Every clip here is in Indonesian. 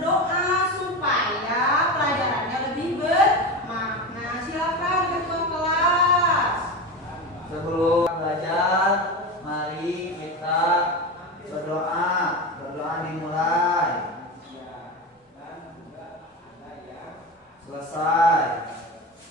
berdoa supaya pelajarannya lebih bermakna. Silakan ketua kelas. Sebelum belajar, mari kita berdoa. Berdoa dimulai. Selesai.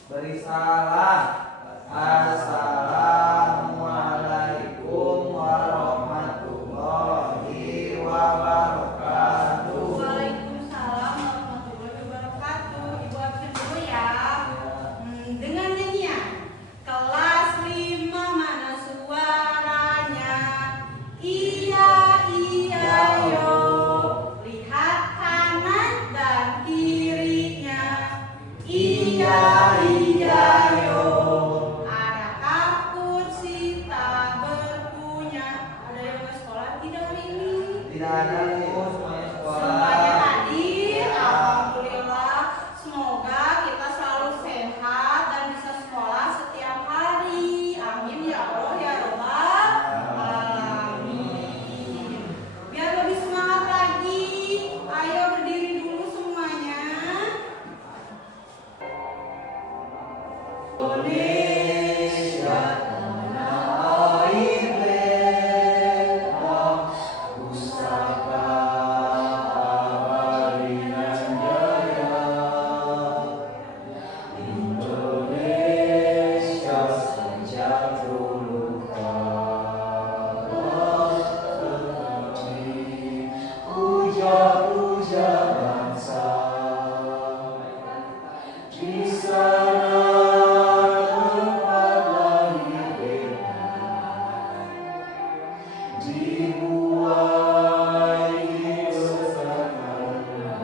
Beri salam. Assalamualaikum warahmatullahi wabarakatuh. Waalaikumsalam warahmatullahi wabarakatuh. Ibu absen dulu ya. Dengan nyanyian kelas 5 mana suaranya? Iya iya yo. Lihat kanan dan kirinya. Iya iya yo. Adakah kursi tak berpunya? Ada yang ke sekolah tidak hari ini? Tidak ada Bu, semuanya sekolah. Semuanya hadir, alhamdulillah. Semoga kita selalu sehat dan bisa sekolah setiap hari. Amin ya Allah ya Rabbal alamin. Biar lebih semangat lagi, ayo berdiri dulu semuanya. Indonesia tanah air beta, pusaka abadi dan jaya. Indonesia sejak dulu kala, tetapi puja-puja bangsa. Di sana tempat lahir beta, dibuai besarkannya,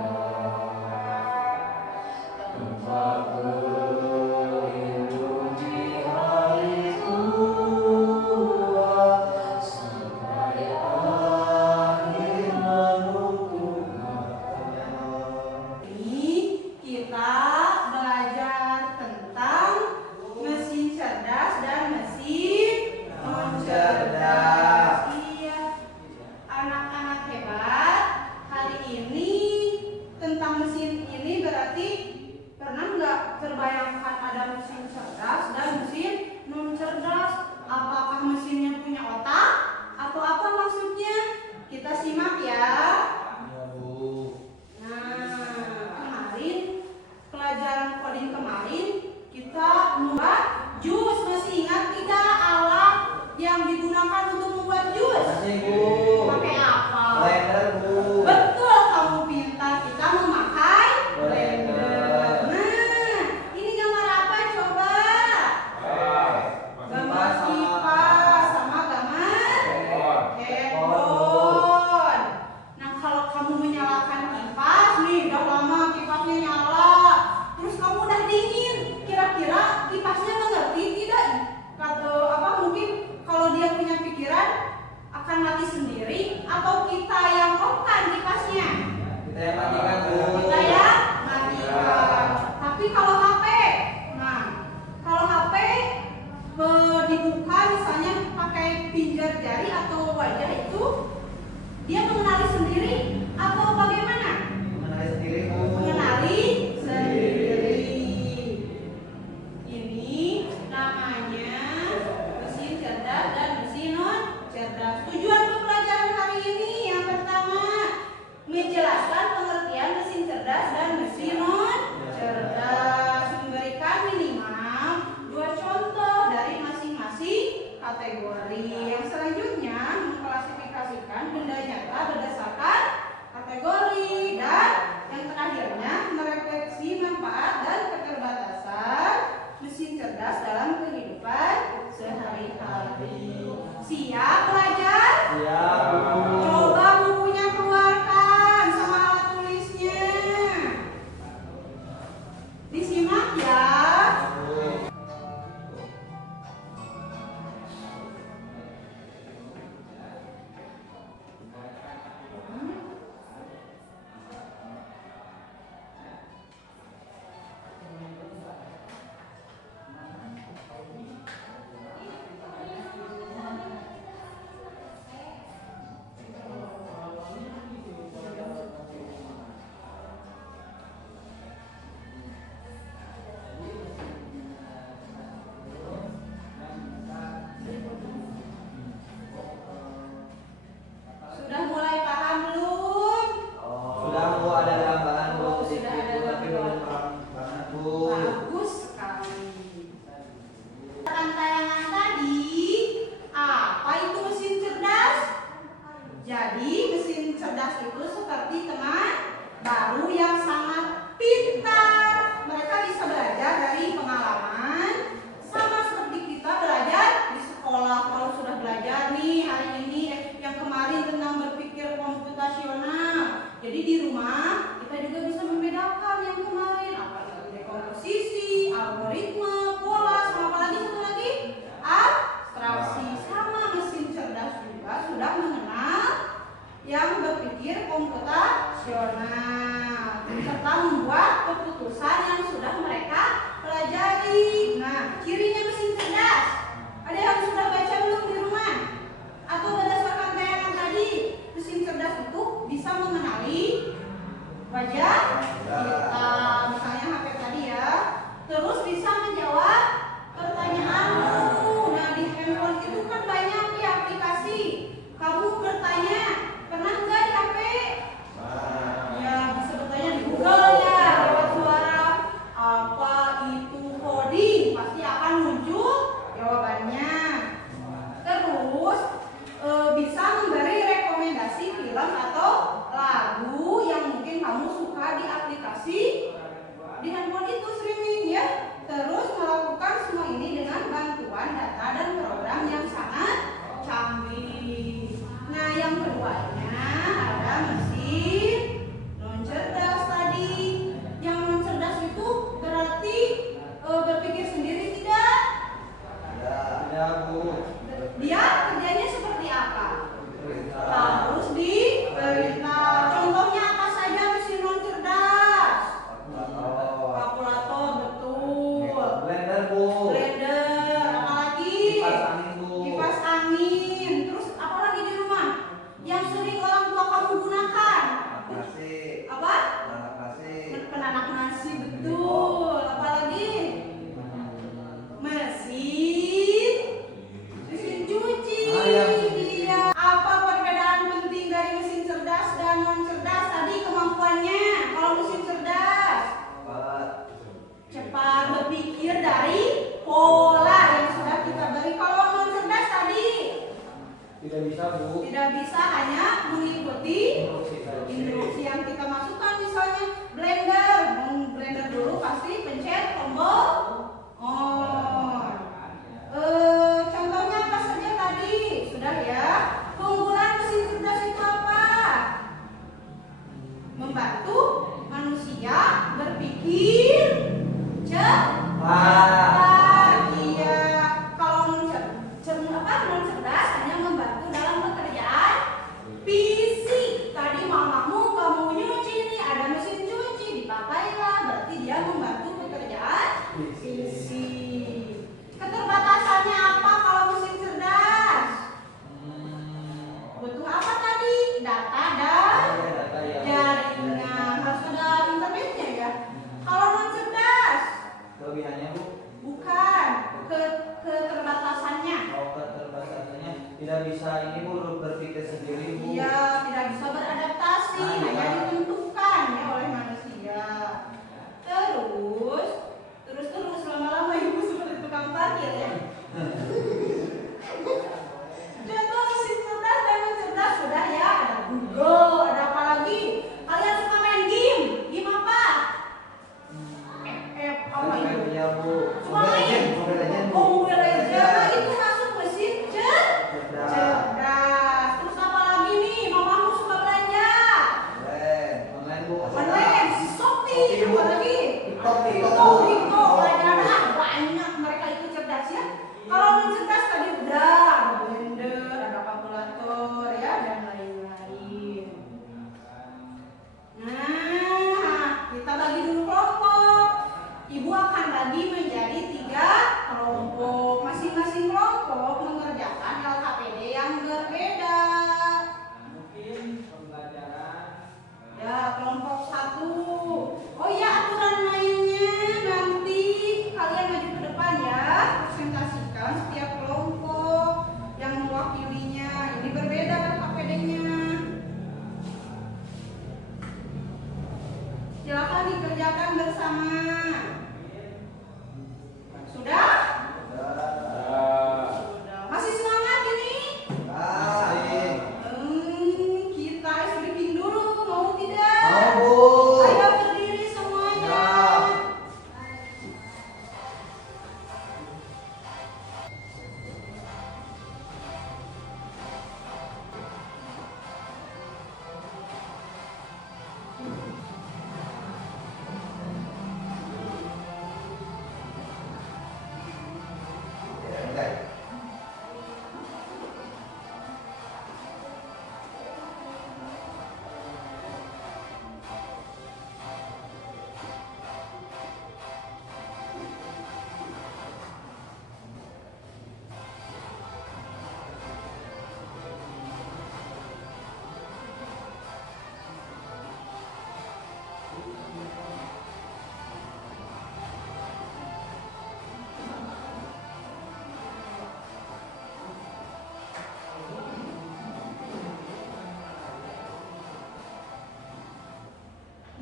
tempat berlindung di hari tua, sampai akhir menutup matanya. Ini kita belajar tentang mesin cerdas dan mesin non cerdas. Iya, anak-anak hebat. Hari ini tentang mesin ini berarti pernah nggak terbayangkan ada mesin cerdas dan mesin non cerdas? Apakah mesinnya punya otak atau apa maksudnya? Kita simak ya. Ya Bu. Nah, kemarin pelajaran coding kemarin kita membuat jus. Masih ingat tidak alat yang digunakan untuk membuat jus? Masih Bu. Pakai apa? Blender Bu. Betul, kamu pintar. Kita memakai blender. Nah, ini gambar apa coba? Gambar kipas sama gambar handphone. Nah, kalau kamu menyalakan kipas nih, udah lama kipasnya nyala, terus kamu udah dingin, kira-kira kipasnya mengerti tidak? Atau apa mungkin kalau dia punya pikiran akan mati sendiri atau kita yang on-kan kipasnya? Kita yang matikan Bu. Kita yang matikan. Tapi kalau HP, nah kalau HP dibuka misalnya pakai pinjar jari atau wajah itu, dia mengenali sendiri atau bagaimana? Mengenali sendiri Bu. Mengenali sendiri. Ini namanya mesin cerdas dan mesin non cerdas. Tujuan pembelajaran hari ini yang pertama menjelaskan pengertian mesin cerdas dan mesin non cerdas, memberikan minimal 2 contoh dari masing-masing kategori. Yang selanjutnya mengklasifikasikan benda nyata berdasarkan kategori, dan yang terakhirnya merefleksi manfaat dan keterbatasan mesin cerdas dalam kehidupan sehari-hari. Siap belajar? Siap Bu. Coba bukunya keluarkan sama alat tulisnya. Disimak ya. serta membuat keputusan yang sudah mereka pelajari. Nah, cirinya mesin cerdas. Ada yang sudah baca belum di rumah? Atau berdasarkan tayangan tadi, mesin cerdas itu bisa mengenali wajah kita, misalnya HP tadi ya. Terus bisa menjawab pertanyaanmu. Nah, di handphone itu kan banyak ya aplikasi. Kamu bertanya, pernah nggak di HP? Ya, bisa bertanya di Google ya, lewat suara. Apa itu coding? Pasti akan muncul jawabannya. Terus bisa memberi rekomendasi film atau lagu yang mungkin kamu suka di aplikasi di handphone itu streaming ya. Terus melakukan semua ini dengan bantuan data dan program yang sangat canggih. Nah, yang keduanya ada mesin non cerdas tadi. Yang non cerdas itu berarti berpikir sendiri tidak? Tidak, Bu. Dia kerjanya seperti apa? Harus diperintah. Contohnya apa saja mesin non cerdas? Kalkulator, betul. Blender, Bu. Blender, apalagi? Kipas angin, Bu. Kipas angin. Terus apa lagi di rumah? Yang sering orang tua kamu gunakan? Nasi. Apa? Nasi. Penanak nasi, betul. Apalagi? Mesin cuci. Iya. Apa perbedaan penting dari mesin cerdas dan non cerdas tadi kemampuannya? Kalau mesin cerdas cepat berpikir dari pola yang sudah kita beri. Kalau non cerdas tadi Tidak bisa, Bu. tidak bisa, hanya mengikuti instruksi yang kita masukkan. Misalnya blender, blender dulu pasti pencet tombol on. Contohnya apa saja tadi? Sudah ya. Keunggulan mesin cerdas itu apa? Membantu manusia berpikir cepat. Iya. Kalau non cerdas hanya membantu dalam pekerjaan fisik. Tadi mamamu kamu nyuci nih, ada mesin cuci, dipakailah, berarti dia membantu pekerjaan fisik. Keterbatasannya apa kalau mesin cerdas? Butuh apa tadi? Data dan jaringan. Harus ada internetnya ya. Kalau non cerdas? Kelebihannya, Bu. Bukan. Keterbatasannya. Keterbatasannya tidak bisa ini, Bu, berpikir sendiri, Bu. Iya, tidak bisa beradaptasi, hanya ditentukan ya oleh manusia. Terus lama-lama ibu seperti tukang parkir ya. Contoh mesin cerdas dan non cerdas sudah ya. Ada Google, ada apa lagi? Kalian suka main game? Game apa? Apa itu? Ya, Bu. Suka main? Mobile Legends, Bu. Oh, Mobile Legends. Nah, itu masuk mesin cerdas. Terus apa lagi nih? Mamamu suka belanja? Online, Bu. Online, Shopee, apa lagi? TikTok. Pelajaran banyak, mereka itu cerdas ya. Kalau non cerdas tadi udah ada blender, ada kalkulator ya, dan lain-lain. Nah, kita bagi dulu kelompok. Ibu akan bagi menjadi 3 kelompok. Masing-masing kelompok mengerjakan LKPD yang berbeda. Ya, kelompok 1. Oh ya, aturan mainnya nanti kalian maju ke depan ya, presentasikan setiap kelompok yang mewakilinya. Ini berbeda LKPD-nya. Silakan dikerjakan bersama. Sudah? Sudah. Masih semangat ini? Kita ice breaking dulu, mau tidak? Mau, Bu. Ayo berdiri semuanya.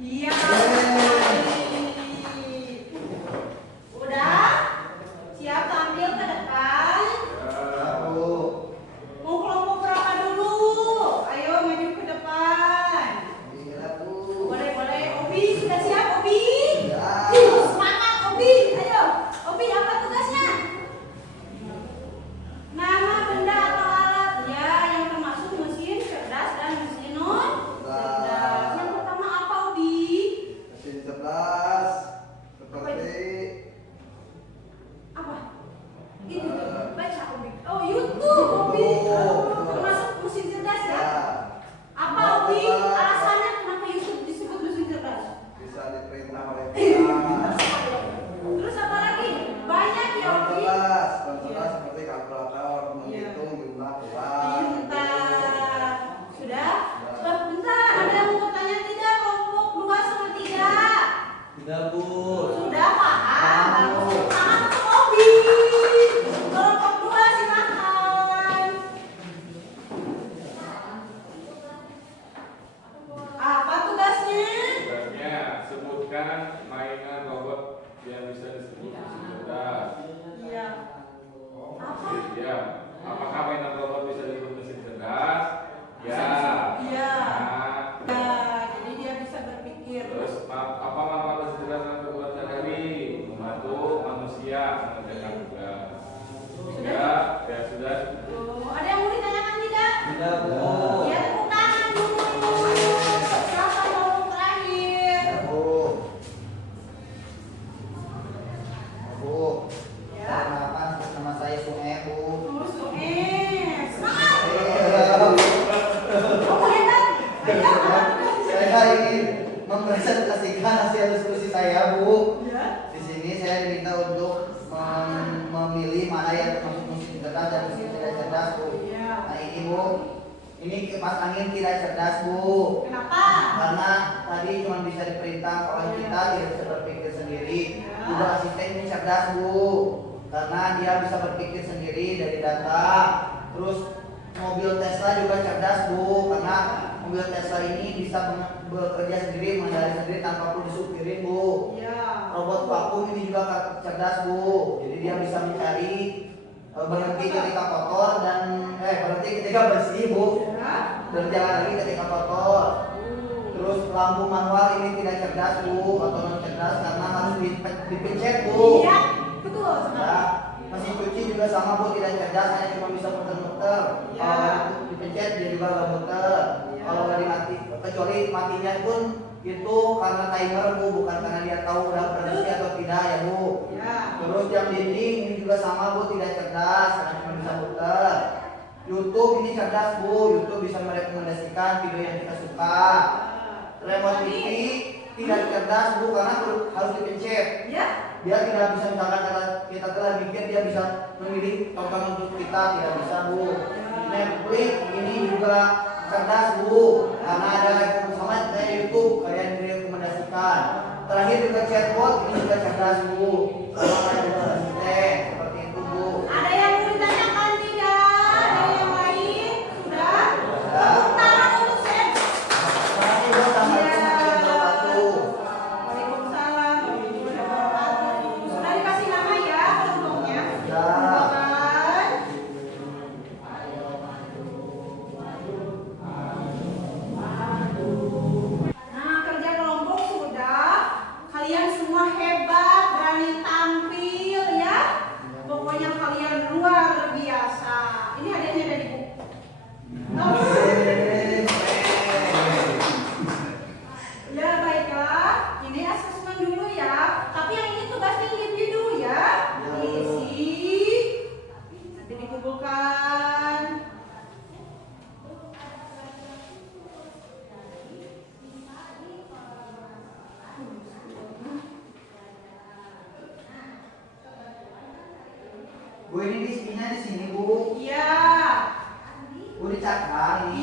Iya. Udah? Siap tampil ke depan? Mau kelompok berapa dulu? Ayo maju ke depan. Boleh. Obi, sudah siap Obi? Semangat Obi. Ayo. Obi, apa tugasnya? Nama benda atau alat ya yang termasuk mesin cerdas dan mesin non cerdas. Yang pertama apa Obi? Mesin cerdas seperti Apa? Itu tuh, baca Obi. Oh YouTube Obi. Oh, termasuk mesin cerdas ya? Apa Obi? Alasannya kenapa YouTube disebut mesin cerdas? bisa diperintah oleh Tuhan. Terus apa lagi? Banyak ya Obi. Cerdas seperti kalkulator menghitung jumlah uang. Pintar. Sudah? Bentar, ada yang mau tanya tidak? Kelompok 2 sama 3. Tidak Bu. Sudah paham? Bagus. Tangan untuk Obi. Kelompok 2 silakan. Apa tugasnya? Tugasnya sebutkan mainan robot yang bisa disebut mesin cerdas. Iya. Apa? Ya, apakah mainan robot bisa disebut mesin cerdas? Ya. Iya. Nah, Ya, jadi dia bisa berpikir. terus apa manfaat mesin cerdas yang terbuat dari membantu manusia mengerjakan tugas? Ya sudah. Oh, ada yang mau ditanyakan tidak? Tidak Bu. Ya, tepuk tangan dulu. Siapa yang terakhir? Ya. Perkenalkan, nama saya Sungai Bu. Terus semangat. Kamu hebat. Ayo, apa tugasnya? Saya ingin mempresentasikan hasil diskusi saya Bu. Ya. Di sini saya diminta untuk memilih mana yang termasuk mesin cerdas dan mesin tidak cerdas Bu. Iya. Nah ini Bu, ini kipas angin tidak cerdas Bu. Kenapa? Karena tadi cuma bisa diperintah oleh kita, tidak bisa berpikir sendiri. Ya. Juga asisten ini cerdas Bu, karena dia bisa berpikir sendiri dari data. Terus mobil Tesla juga cerdas Bu, karena mobil Tesla ini bisa bekerja sendiri, mengendari sendiri tanpa perlu disupirin Bu. Iya. Robot vakum ini juga cerdas Bu, jadi dia bisa mencari berhenti ketika kotor dan berhenti ketika bersih Bu, Ya. berjalan lagi ketika kotor. Terus lampu manual ini tidak cerdas Bu, atau non cerdas karena harus dipencet Bu. Iya, betul sekali. Ya, mesin cuci juga sama Bu, tidak cerdas, hanya cuma bisa muter-muter. Ya. Kalau nggak dipencet dia juga nggak muter. Ya. Kalau nggak dimati, kecuali matinya pun itu karena timer Bu, bukan karena dia tahu udah bersih atau tidak ya Bu. Ya. Terus yang dinding ini juga sama Bu, tidak cerdas, karena cuma bisa muter. YouTube ini cerdas Bu, YouTube bisa merekomendasikan video yang kita suka. Remote TV tidak cerdas Bu, karena harus dipencet. Ya. Dia tidak bisa, misalkan karena kita telah mikir, dia bisa memilih tontonan untuk kita, tidak bisa Bu. Netflix ini juga cerdas Bu, karena ada sama kayak YouTube kayak yang direkomendasikan. Terakhir juga chatbot ini juga cerdas Bu, karena ada asisten seperti itu Bu. Ada yang mau ditanyakan tidak? Ada yang lain? Sudah? Tepuk tangan untuk saya. Terima kasih Bu, Assalamualaikum warahmatullahi wabarakatuh. Waalaikumsalam warahmatullahi wabarakatuh. Sudah dikasih nama ya kelompoknya? Ya. Bukan? Nah, kerja kelompok sudah. Kalian semua hebat, berani tampil ya. Pokoknya kalian luar biasa. Ini hadiahnya dari Bu. Ya baiklah, ini asesmen dulu ya. Tapi yang ini tugasnya individu ya. Isi, nanti dikumpulkan. Bu, ini di sini Bu. Iya. Bu dicatat ini.